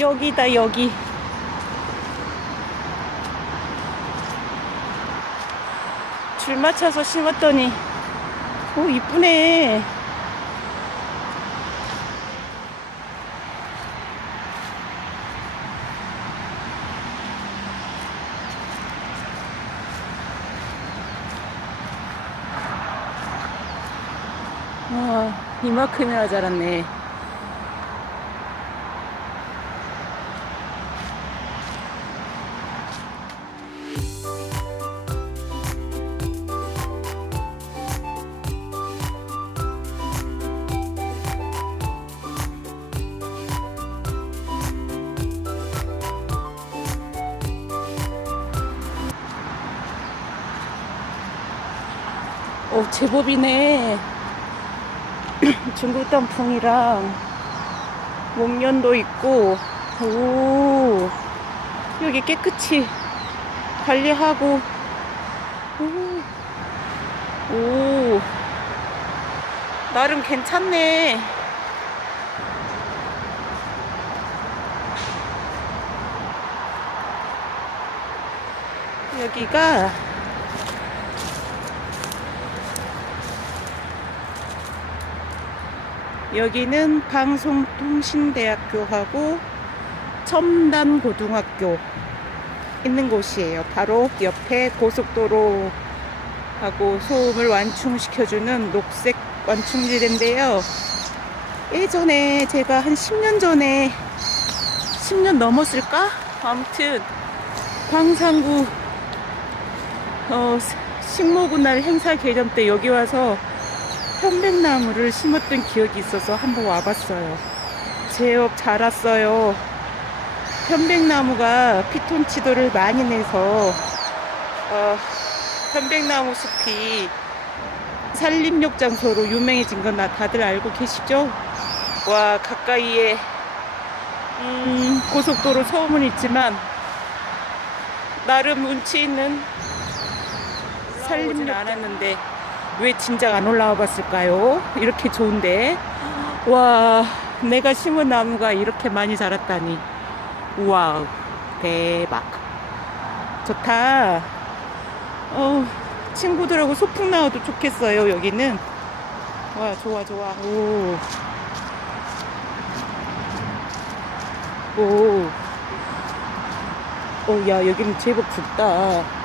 여기다 여기. 줄 맞춰서 심었더니. 오 이쁘네 와 이만큼이나 자랐네. 오 제법이네 중국 단풍이랑 목련도 있고 오 여기 깨끗이 관리하고 오, 오 나름 괜찮네. 여기가 여기는 방송통신대학교하고 첨단고등학교 있는 곳이에요. 바로 옆에 고속도로하고 소음을 완충시켜주는 녹색 완충지대인데요. 예전에 제가 한 10년 전에 10년 넘었을까? 아무튼 광산구 어, 식목은날 행사 개점 때 여기 와서 편백나무를 심었던 기억이 있어서 한번 와봤어요. 제법 자랐어요. 편백나무가 피톤치도를 많이 내서 어, 편백나무 숲이 산림욕 장소로 유명해진 건나 다들 알고 계시죠? 와 가까이에 음, 고속도로 소음은 있지만 나름 운치 있는 산림욕 않았는데 왜 진작 안 올라와 봤을까요? 이렇게 좋은데. 와, 내가 심은 나무가 이렇게 많이 자랐다니. 우와, 대박. 좋다. 어, 친구들하고 소풍 나와도 좋겠어요, 여기는. 와, 좋아, 좋아. 오. 오. 오, 야, 여기는 제법 굵다.